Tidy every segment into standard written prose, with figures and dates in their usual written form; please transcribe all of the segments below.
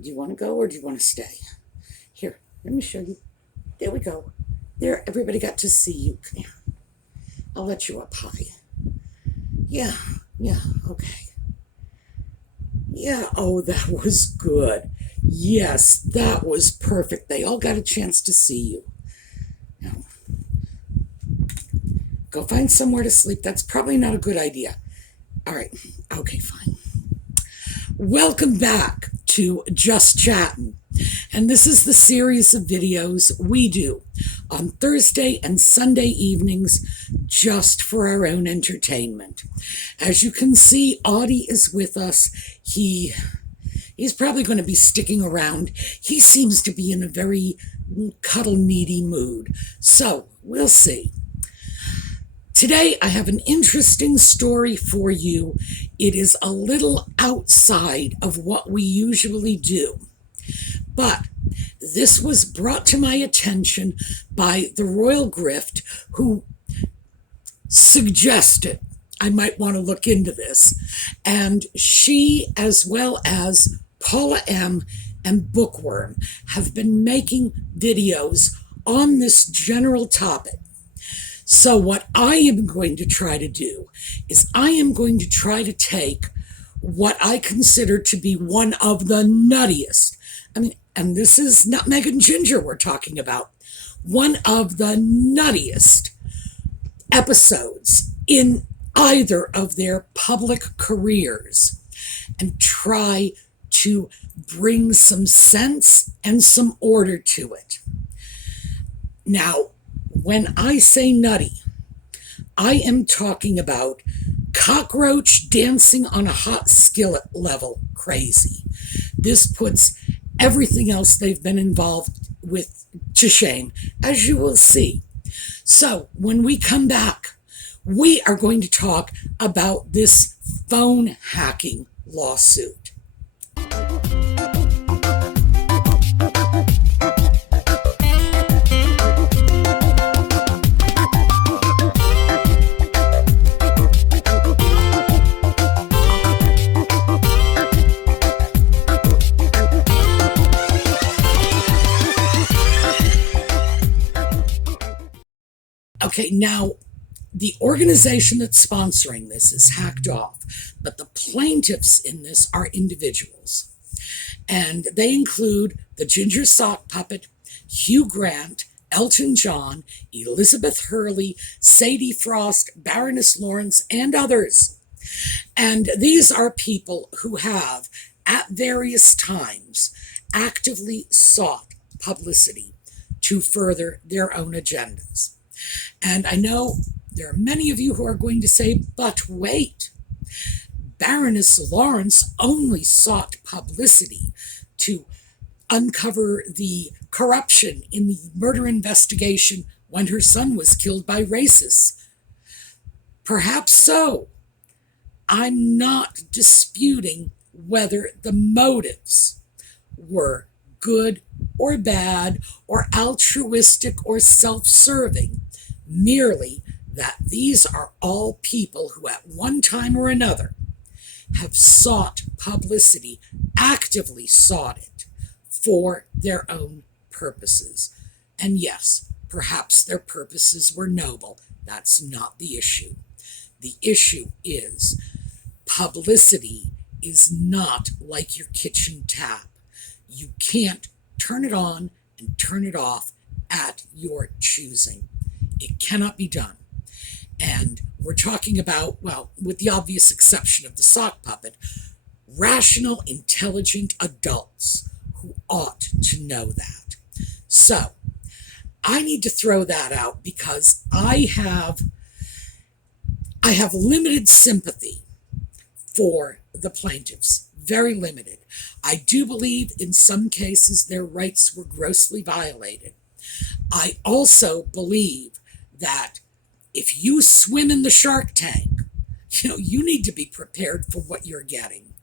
Do you want to go or do you want to stay? Here, let me show you. There we go. There, everybody got to see you. Come here. I'll let you up high. Yeah, okay. Yeah, oh, that was good. Yes, that was perfect. They all got a chance to see you. Now, go find somewhere to sleep. That's probably not a good idea. All right, okay, fine. Welcome back to Just Chattin'. And this is the series of videos we do on Thursday and Sunday evenings just for our own entertainment. As you can see, Audie is with us. He's probably going to be sticking around. He seems to be in a very cuddle-needy mood. So, we'll see. Today, I have an interesting story for you. It is a little outside of what we usually do. But this was brought to my attention by the Royal Grift, who suggested I might want to look into this. And she, as well as Paula M. and Bookworm, have been making videos on this general topic. So what I am going to try to do is I am going to try to take what I consider to be one of the nuttiest, and this is not Meghan Ginger we're talking about, one of the nuttiest episodes in either of their public careers and try to bring some sense and some order to it. Now, when I say nutty, I am talking about cockroach dancing on a hot skillet level crazy. This puts everything else they've been involved with to shame, as you will see. So when we come back, we are going to talk about this phone hacking lawsuit. Okay, now, the organization that's sponsoring this is hacked off, but the plaintiffs in this are individuals. And they include the Ginger Sock Puppet, Hugh Grant, Elton John, Elizabeth Hurley, Sadie Frost, Baroness Lawrence, and others. And these are people who have, at various times, actively sought publicity to further their own agendas. And I know there are many of you who are going to say, but wait, Baroness Lawrence only sought publicity to uncover the corruption in the murder investigation when her son was killed by racists. Perhaps so. I'm not disputing whether the motives were good or bad or altruistic or self-serving, merely that these are all people who at one time or another have sought publicity, actively sought it for their own purposes. And yes, perhaps their purposes were noble. That's not the issue. The issue is publicity is not like your kitchen tap. You can't turn it on and turn it off at your choosing. It cannot be done. And we're talking about, well, with the obvious exception of the sock puppet, rational, intelligent adults who ought to know that. So, I need to throw that out because I have limited sympathy for the plaintiffs, very limited. I do believe in some cases their rights were grossly violated. I also believe that if you swim in the shark tank, you need to be prepared for what you're getting.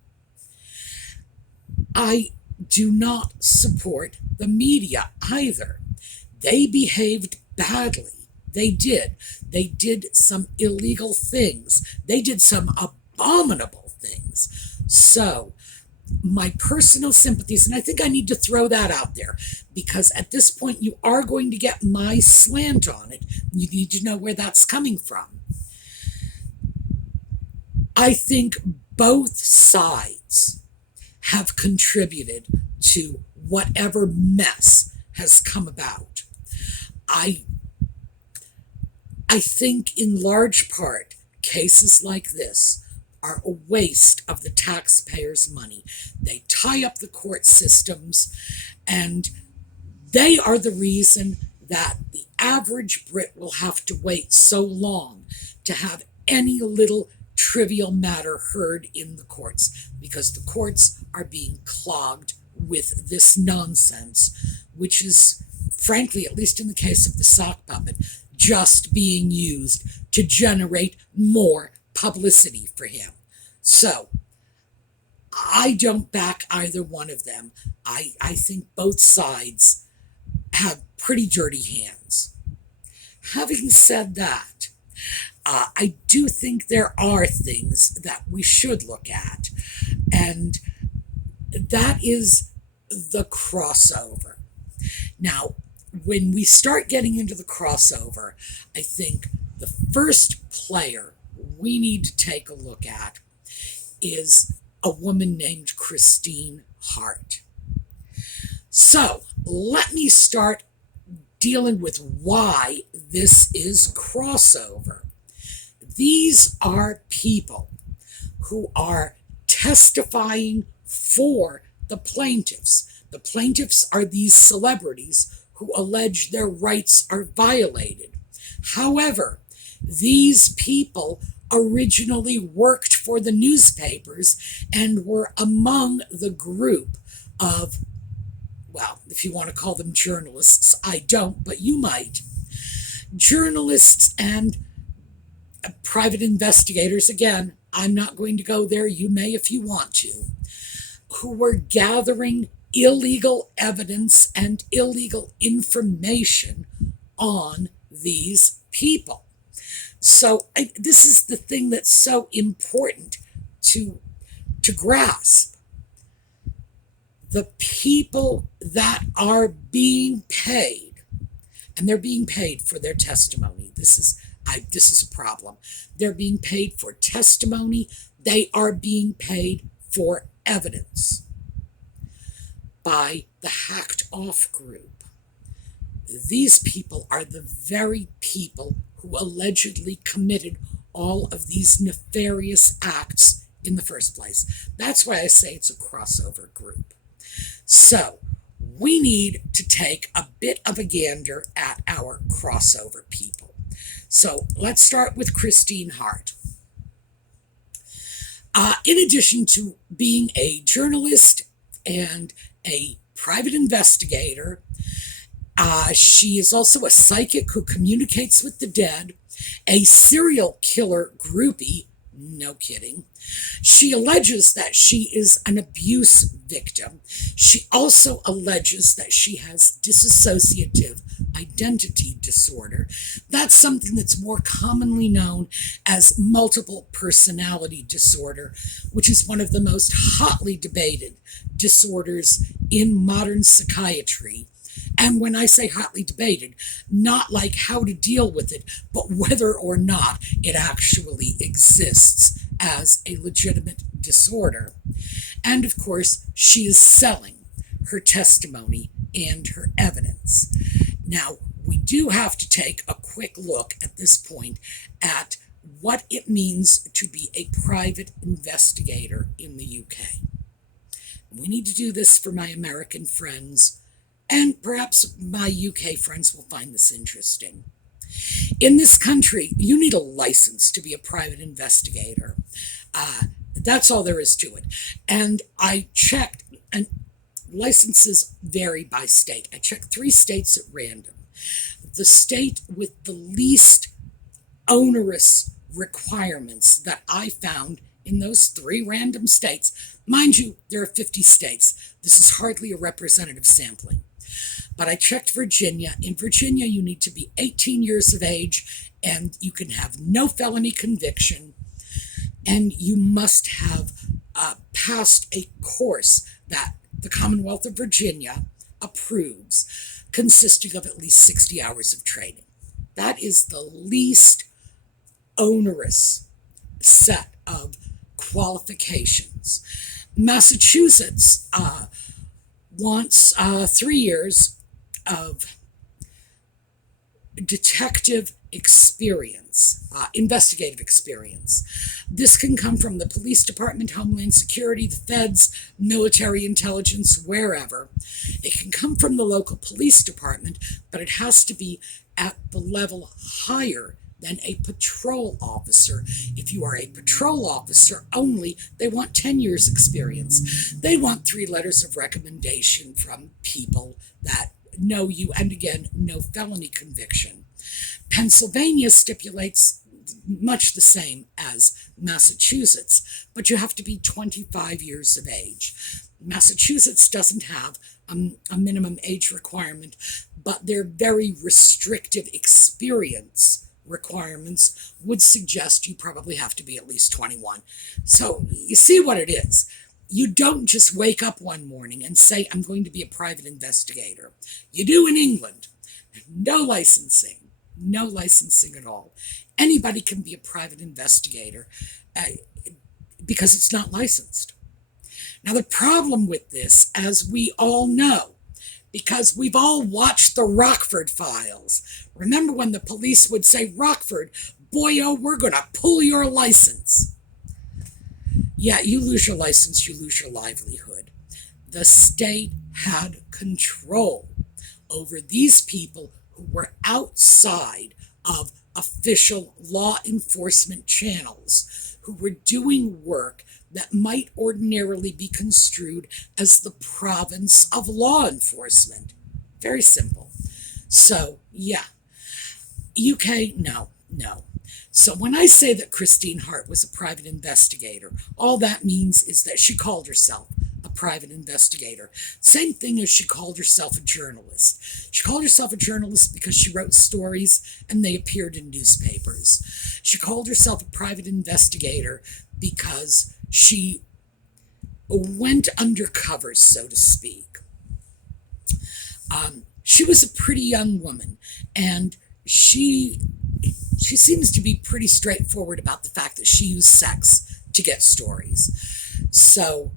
I do not support the media either. They behaved badly. They did. They did some illegal things. They did some abominable things. So my personal sympathies, and I think I need to throw that out there because at this point you are going to get my slant on it. You need to know where that's coming from. I think both sides have contributed to whatever mess has come about. I think in large part, cases like this are a waste of the taxpayers' money. They tie up the court systems, and they are the reason that the average Brit will have to wait so long to have any little trivial matter heard in the courts, because the courts are being clogged with this nonsense, which is, frankly, at least in the case of the sock puppet, just being used to generate more publicity for him. So, I don't back either one of them. I think both sides have pretty dirty hands. Having said that, I do think there are things that we should look at, and that is the crossover. Now, when we start getting into the crossover, I think the first player we need to take a look at is a woman named Christine Hart. So let me start dealing with why this is crossover. These are people who are testifying for the plaintiffs. The plaintiffs are these celebrities who allege their rights are violated. However, these people originally worked for the newspapers and were among the group of, well, if you want to call them journalists, I don't, but you might. Journalists and private investigators, again, I'm not going to go there, you may if you want to, who were gathering illegal evidence and illegal information on these people. So this is the thing that's so important to grasp. The people that are being paid, and they're being paid for their testimony. This is a problem. They're being paid for testimony. They are being paid for evidence by the Hacked Off group. These people are the very people who allegedly committed all of these nefarious acts in the first place. That's why I say it's a crossover group. So, we need to take a bit of a gander at our crossover people. So, let's start with Christine Hart. In addition to being a journalist and a private investigator, she is also a psychic who communicates with the dead, a serial killer groupie, no kidding. She alleges that she is an abuse victim. She also alleges that she has dissociative identity disorder. That's something that's more commonly known as multiple personality disorder, which is one of the most hotly debated disorders in modern psychiatry. And when I say hotly debated, not like how to deal with it, but whether or not it actually exists as a legitimate disorder. And of course, she is selling her testimony and her evidence. Now, we do have to take a quick look at this point at what it means to be a private investigator in the UK. We need to do this for my American friends, and perhaps my UK friends will find this interesting. In this country, you need a license to be a private investigator. That's all there is to it. And I checked, and licenses vary by state. I checked 3 states at random. The state with the least onerous requirements that I found in those 3 random states, mind you, there are 50 states. This is hardly a representative sampling. But I checked Virginia. In Virginia, you need to be 18 years of age, and you can have no felony conviction, and you must have passed a course that the Commonwealth of Virginia approves, consisting of at least 60 hours of training. That is the least onerous set of qualifications. Massachusetts wants 3 years of detective experience, investigative experience. This can come from the police department, Homeland Security, the feds, military intelligence, wherever. It can come from the local police department, but it has to be at the level higher than a patrol officer. If you are a patrol officer only, they want 10 years experience. They want 3 letters of recommendation from people that know you, and again, no felony conviction. Pennsylvania stipulates much the same as Massachusetts, but you have to be 25 years of age. Massachusetts doesn't have a minimum age requirement, but their very restrictive experience requirements would suggest you probably have to be at least 21. So you see what it is. You don't just wake up one morning and say, I'm going to be a private investigator. You do in England. No licensing at all. Anybody can be a private investigator because it's not licensed. Now, the problem with this, as we all know, because we've all watched the Rockford files. Remember when the police would say, Rockford, boyo, we're going to pull your license. Yeah, you lose your license, you lose your livelihood. The state had control over these people who were outside of official law enforcement channels, who were doing work that might ordinarily be construed as the province of law enforcement. Very simple. So, yeah. UK, no. So when I say that Christine Hart was a private investigator, all that means is that she called herself a private investigator. Same thing as she called herself a journalist. She called herself a journalist because she wrote stories and they appeared in newspapers. She called herself a private investigator because she went undercover, so to speak. She was a pretty young woman, and she seems to be pretty straightforward about the fact that she used sex to get stories. So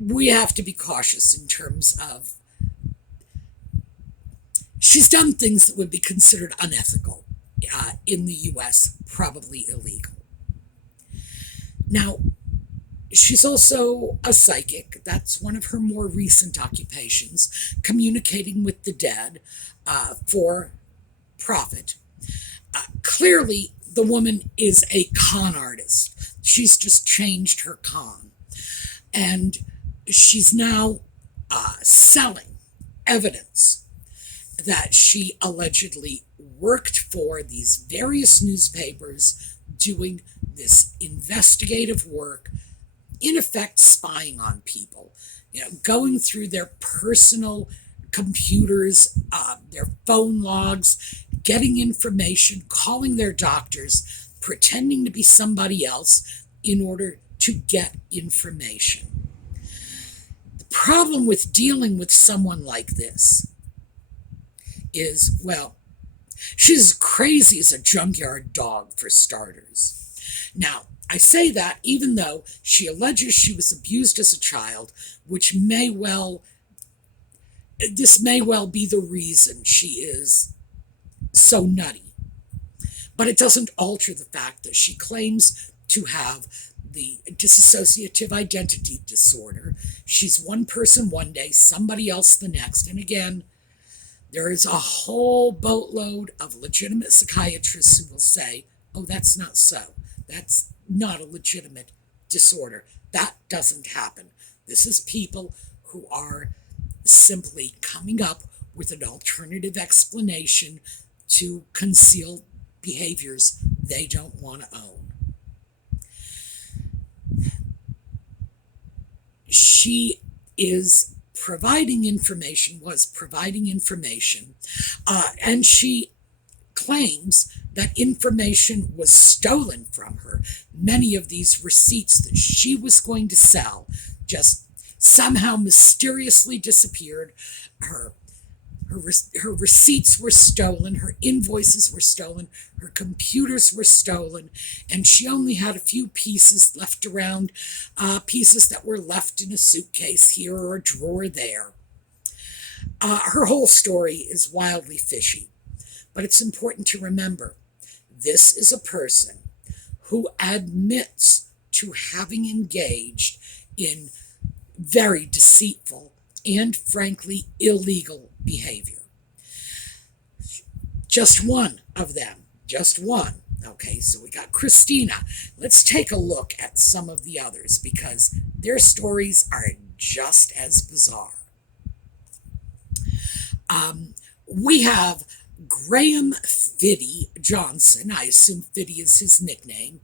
we have to be cautious in terms of, she's done things that would be considered unethical in the US, probably illegal. Now, she's also a psychic. That's one of her more recent occupations, communicating with the dead for profit. Clearly, the woman is a con artist. She's just changed her con. And she's now selling evidence that she allegedly worked for these various newspapers doing this investigative work, in effect spying on people, going through their personal computers, their phone logs, getting information, calling their doctors, pretending to be somebody else in order to get information. The problem with dealing with someone like this is, well, she's as crazy as a junkyard dog, for starters. Now, I say that even though she alleges she was abused as a child, which may well be the reason she is so nutty. But it doesn't alter the fact that she claims to have the dissociative identity disorder. She's one person one day, somebody else the next. And again, there is a whole boatload of legitimate psychiatrists who will say, oh, that's not so. That's not a legitimate disorder. That doesn't happen. This is people who are simply coming up with an alternative explanation to conceal behaviors they don't want to own. She is providing information, and she claims that information was stolen from her. Many of these receipts that she was going to sell just somehow mysteriously disappeared. Her receipts were stolen, her invoices were stolen, her computers were stolen, and she only had a few pieces left around, pieces that were left in a suitcase here or a drawer there. Her whole story is wildly fishy, but it's important to remember this is a person who admits to having engaged in very deceitful and frankly illegal behavior. Just one of them, just one. Okay, so we got Christina. Let's take a look at some of the others because their stories are just as bizarre. We have Graham Fiddy Johnson. I assume Fiddy is his nickname.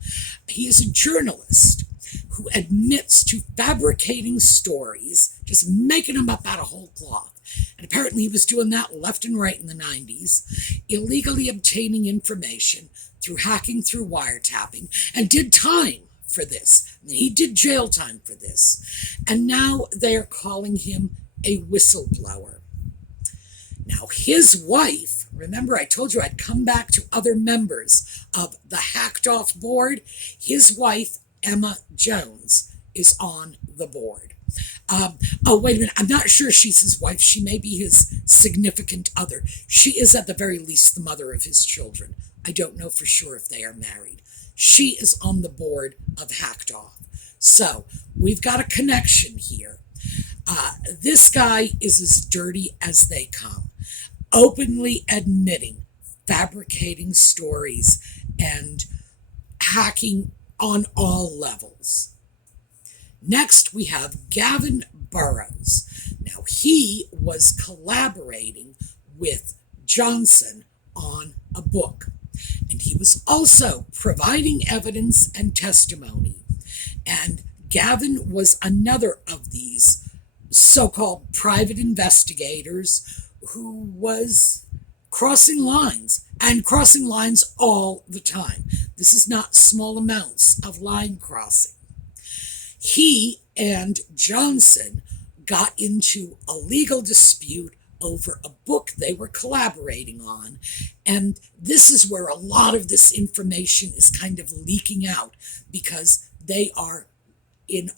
He is a journalist who admits to fabricating stories, just making them up out of whole cloth. And apparently he was doing that left and right in the 90s, illegally obtaining information through hacking, through wiretapping, and did time for this. He did jail time for this. And now they are calling him a whistleblower. Now, his wife, remember I told you I'd come back to other members of the Hacked Off board. His wife, Emma Jones, is on the board. Oh, wait a minute. I'm not sure she's his wife. She may be his significant other. She is at the very least the mother of his children. I don't know for sure if they are married. She is on the board of Hacked Off. So we've got a connection here. This guy is as dirty as they come, openly admitting fabricating stories and hacking on all levels. Next, we have Gavin Burrows. Now, he was collaborating with Johnson on a book, and he was also providing evidence and testimony. And Gavin was another of these so-called private investigators who was crossing lines, and crossing lines all the time. This is not small amounts of line crossing. He and Johnson got into a legal dispute over a book they were collaborating on, and this is where a lot of this information is kind of leaking out because they are in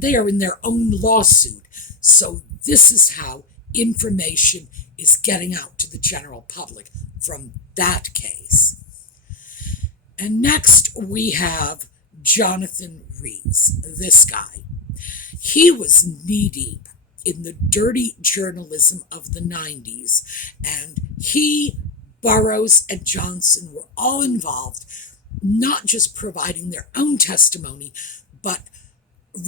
their own lawsuit. So this is how information is getting out to the general public from that case. And next we have Jonathan Rees, this guy. He was knee-deep in the dirty journalism of the 90s, and he, Burrows, and Johnson were all involved, not just providing their own testimony, but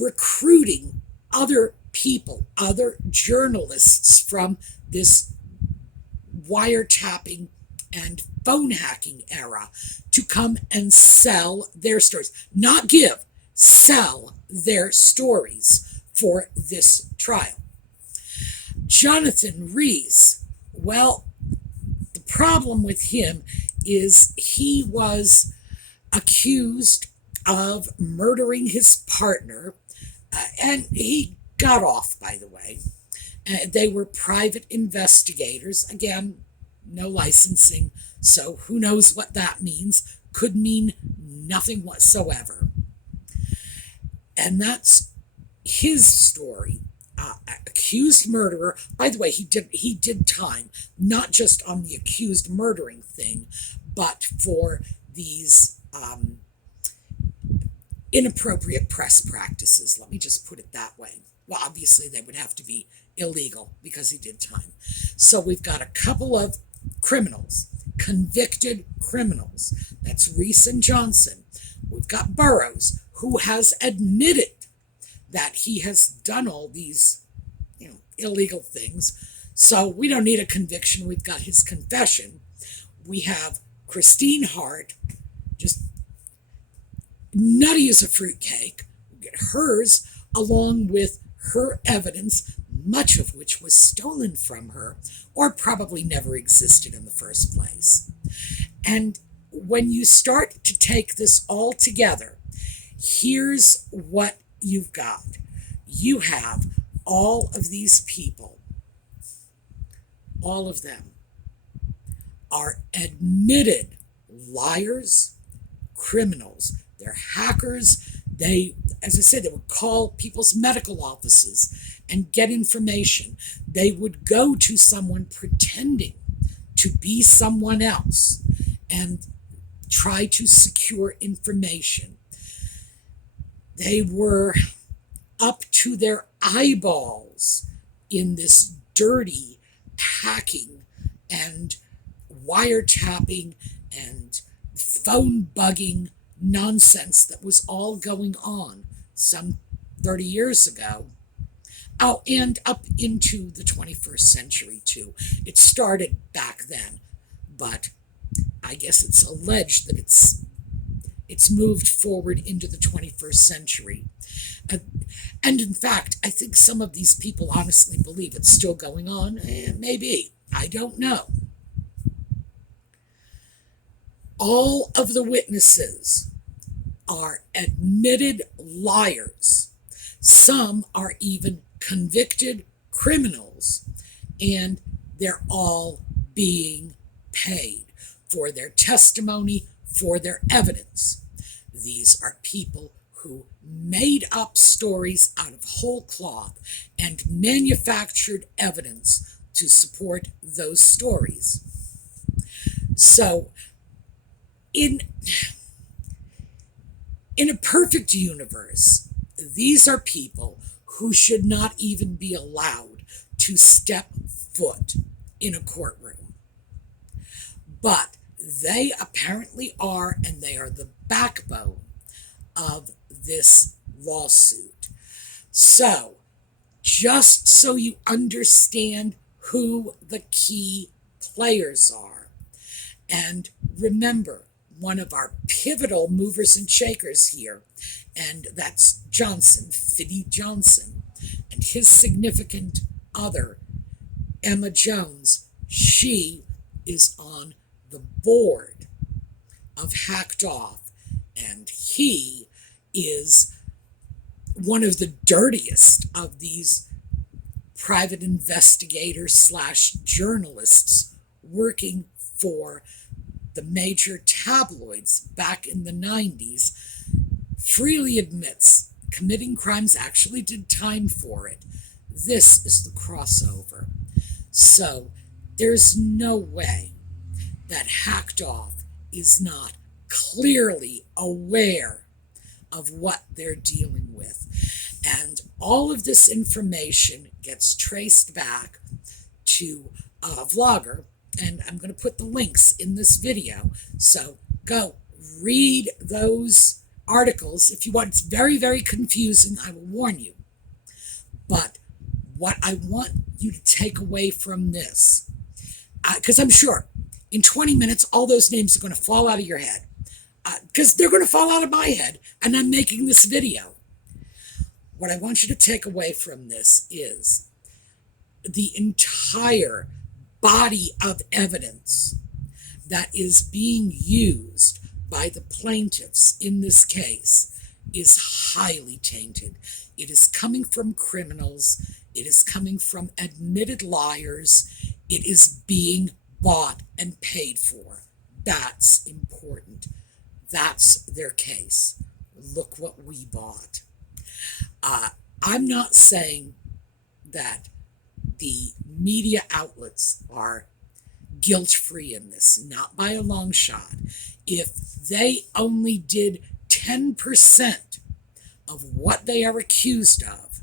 recruiting other people, other journalists from this wiretapping and phone hacking era to come and sell their stories. Not give, sell their stories for this trial. Jonathan Rees, well, the problem with him is he was accused of murdering his partner, and he got off, by the way. They were private investigators. Again, no licensing, so who knows what that means. Could mean nothing whatsoever. And that's his story. Accused murderer. By the way, he did time, not just on the accused murdering thing, but for these inappropriate press practices. Let me just put it that way. Well, obviously they would have to be illegal because he did time. So we've got a couple of criminals, convicted criminals. That's Rees and Johnson. We've got Burrows, who has admitted that he has done all these, illegal things. So we don't need a conviction. We've got his confession. We have Christine Hart, just nutty as a fruitcake. We get hers along with her evidence, much of which was stolen from her or probably never existed in the first place. And when you start to take this all together, here's what you've got. You have all of these people, all of them are admitted liars, criminals. They're hackers. They, as I said, they would call people's medical offices and get information. They would go to someone pretending to be someone else and try to secure information. They were up to their eyeballs in this dirty hacking and wiretapping and phone bugging nonsense that was all going on some 30 years ago. Oh, and up into the 21st century, too. It started back then, but I guess it's alleged that it's moved forward into the 21st century. And in fact, I think some of these people honestly believe it's still going on. Maybe. I don't know. All of the witnesses are admitted liars. Some are even convicted criminals, and they're all being paid for their testimony, for their evidence. These are people who made up stories out of whole cloth and manufactured evidence to support those stories. So, in a perfect universe, these are people who should not even be allowed to step foot in a courtroom. But they apparently are, and they are the backbone of this lawsuit. So, just so you understand who the key players are, and remember, one of our pivotal movers and shakers here, and that's Johnson, Fiddy Johnson, and his significant other, Emma Jones. She is on the board of Hacked Off, and he is one of the dirtiest of these private investigators slash journalists working for the major tabloids back in the 90s, freely admits committing crimes, actually did time for it. This is the crossover. So there's no way that Hacked Off is not clearly aware of what they're dealing with. And all of this information gets traced back to a vlogger, and I'm going to put the links in this video. So go read those articles if you want. It's very, very confusing, I will warn you. But what I want you to take away from this, because I'm sure in 20 minutes, all those names are going to fall out of your head, because they're going to fall out of my head, and I'm making this video. What I want you to take away from this is the entire body of evidence that is being used by the plaintiffs in this case is highly tainted. It is coming from criminals. It is coming from admitted liars. It is being bought and paid for. That's important. That's their case. Look what we bought. I'm not saying that the media outlets are guilt-free in this, not by a long shot. If they only did 10% of what they are accused of,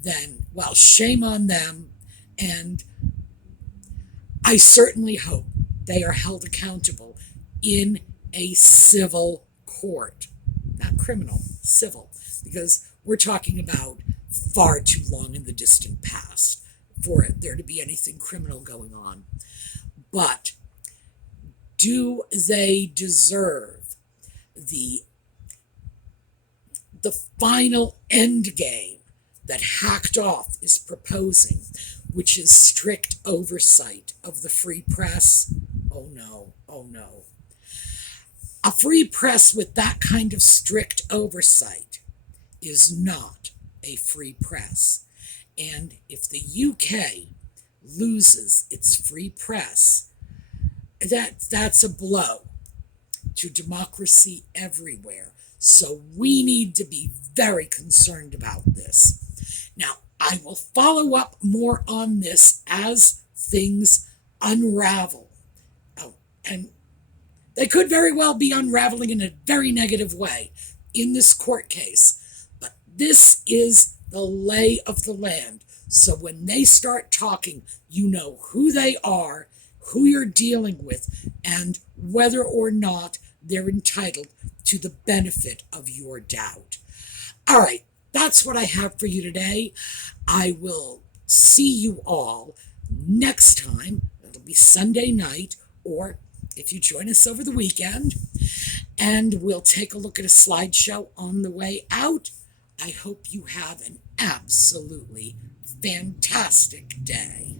then, well, shame on them, and I certainly hope they are held accountable in a civil court, not criminal, civil, because we're talking about far too long in the distant past for there to be anything criminal going on. But do they deserve the final end game that Hacked Off is proposing, which is strict oversight of the free press? Oh no, oh no. A free press with that kind of strict oversight is not a free press. And if the UK loses its free press, that's a blow to democracy everywhere. So we need to be very concerned about this. Now, I will follow up more on this as things unravel. Oh, and they could very well be unraveling in a very negative way in this court case. But this is the lay of the land. So when they start talking, you know who they are, who you're dealing with, and whether or not they're entitled to the benefit of your doubt. All right, that's what I have for you today. I will see you all next time. It'll be Sunday night, or if you join us over the weekend, and we'll take a look at a slideshow on the way out. I hope you have an absolutely fantastic day.